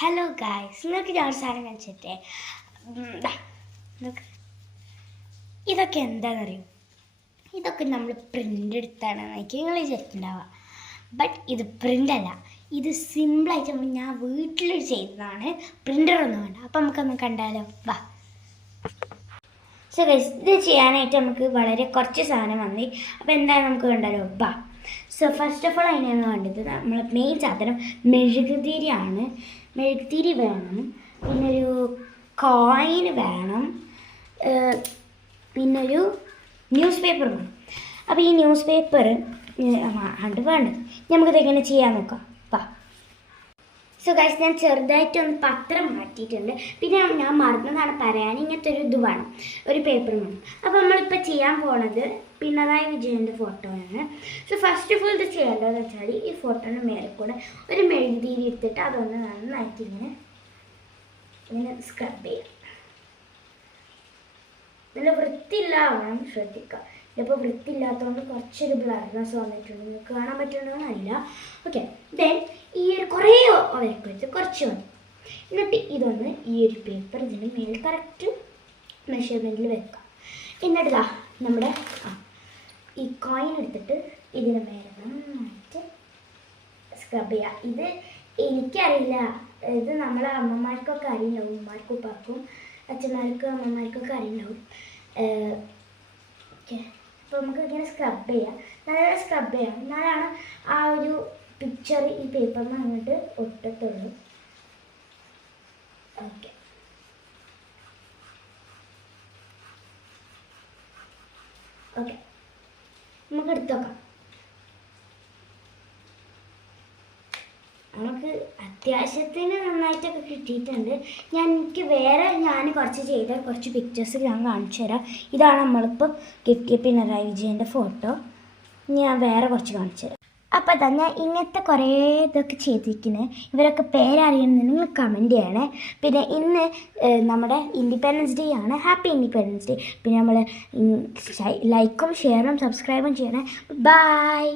Hello guys, നിങ്ങൾക്ക് ഞാൻ സാധനം കാണിച്ചിട്ടേ ഇതൊക്കെ എന്താണെന്നറിയും? ഇതൊക്കെ നമ്മൾ പ്രിൻ്റ് എടുത്താണ് എനിക്ക് നിങ്ങൾ വിചാരിച്ചിട്ടുണ്ടാവുക. ബട്ട് ഇത് പ്രിൻ്റല്ല, ഇത് സിമ്പിളായിട്ട് ഞാൻ വീട്ടിൽ ചെയ്തതാണ്. പ്രിൻ്ററൊന്നും വേണ്ട. അപ്പം നമുക്കൊന്ന് കണ്ടാലോ? വാ. സോ ഗൈസ്, ഇത് ചെയ്യാനായിട്ട് നമുക്ക് വളരെ കുറച്ച് സാധനം മതി. അപ്പോൾ എന്തായാലും നമുക്ക് കണ്ടാലോ? വാ. സോ ഫസ്റ്റ് ഓഫ് ഓൾ അതിനാണ് വേണ്ടത്, നമ്മൾ മെയിൻ സാധനം മെഴുകുതിരിയാണ്. മെഴുകുതിരി വേണം, പിന്നൊരു കോയിൻ വേണം, പിന്നൊരു ന്യൂസ് പേപ്പർ വേണം. അപ്പോൾ ഈ ന്യൂസ് പേപ്പർ വേണ്ട. നമുക്കിത് എങ്ങനെ ചെയ്യാൻ നോക്കാം. വാ. സോ ഗൈസ്, ഞാൻ ചെറുതായിട്ടൊന്ന് പത്രം മാറ്റിയിട്ടുണ്ട്. പിന്നെ ഞാൻ മറന്നതാണ് പറയാൻ, ഇങ്ങനത്തെ ഒരു ഇത് വേണം, ഒരു പേപ്പർ വേണം. അപ്പോൾ നമ്മളിപ്പോൾ ചെയ്യാൻ പോണത് പിണറായി വിജയൻ്റെ ഫോട്ടോ ആണ്. സോ ഫസ്റ്റ് ഓഫ് ഓൾ ഇത് ചെയ്യേണ്ടതെന്ന് വെച്ചാൽ ഈ ഫോട്ടോയുടെ മേലെ കൂടെ ഒരു മെഴുകുതിരി എടുത്തിട്ട് അതൊന്ന് നന്നായിട്ട് ഇങ്ങനെ സ്ക്രബ് ചെയ്യാം. നല്ല വൃത്തിയില്ലാവണം, ശ്രദ്ധിക്കുക. ഇതിപ്പോൾ വൃത്തിയില്ലാത്തതുകൊണ്ട് കുറച്ചൊരു ബ്ലർനെസ് വന്നിട്ടുണ്ട്, നിങ്ങൾക്ക് കാണാൻ പറ്റുന്നതെന്നല്ല. ഓക്കെ, ദെൻ ഈ ഒരു കുറേ വരയ്ക്ക് വെച്ച് കുറച്ച് മതി. എന്നിട്ട് ഇതൊന്ന് ഈ ഒരു പേപ്പർ ഇതിന് മേൽ കറക്റ്റ് മെഷർമെൻറ്റിൽ വെക്കാം. എന്നിട്ട് നമ്മുടെ ഈ കോയിൻ എടുത്തിട്ട് ഇതിന് മേലെ നന്നായിട്ട് സ്ക്രബ് ചെയ്യുക. ഇത് എനിക്കറിയില്ല, ഇത് നമ്മളെ അമ്മമാർക്കൊക്കെ അറിയുണ്ടാവും, ഉമ്മമാർക്കും ഉപ്പാക്കും അച്ഛന്മാർക്കും അമ്മമാർക്കൊക്കെ അറിയുണ്ടാവും. ഓക്കെ, അപ്പോൾ നമുക്ക് ഇങ്ങനെ സ്ക്രബ് ചെയ്യാം, നല്ല സ്ക്രബ് ചെയ്യാം. എന്നാലാണ് ആ ഒരു പിക്ചർ ഈ പേപ്പറിന് അങ്ങോട്ട് ഒട്ടത്തുള്ളൂ. ഓക്കെ, ഓക്കെ, നമുക്ക് എടുത്തു നോക്കാം. നമുക്ക് അത്യാവശ്യത്തിന് നന്നായിട്ടൊക്കെ കിട്ടിയിട്ടുണ്ട്. എനിക്ക് കുറച്ച് ചെയ്ത കുറച്ച് പിക്ചേഴ്സ് ഞാൻ കാണിച്ചു തരാം. ഇതാണ് നമ്മളിപ്പോൾ കിട്ടിയ പിണറായി വിജയൻ്റെ ഫോട്ടോ. ഞാൻ വേറെ കുറച്ച് കാണിച്ചു തരാം. അപ്പോൾ തന്നെ ഇങ്ങനത്തെ കുറേ ഇതൊക്കെ ചെയ്തിരിക്കുന്നത്. ഇവരൊക്കെ പേരറിയണമെന്ന് നിങ്ങൾ കമൻറ്റ് ചെയ്യണേ. പിന്നെ ഇന്ന് നമ്മുടെ ഇൻഡിപെൻഡൻസ് ഡേ ആണ്. Happy independence day. പിന്നെ നമ്മൾ ലൈക്കും ഷെയറും സബ്സ്ക്രൈബും ചെയ്യണേ. ബൈ.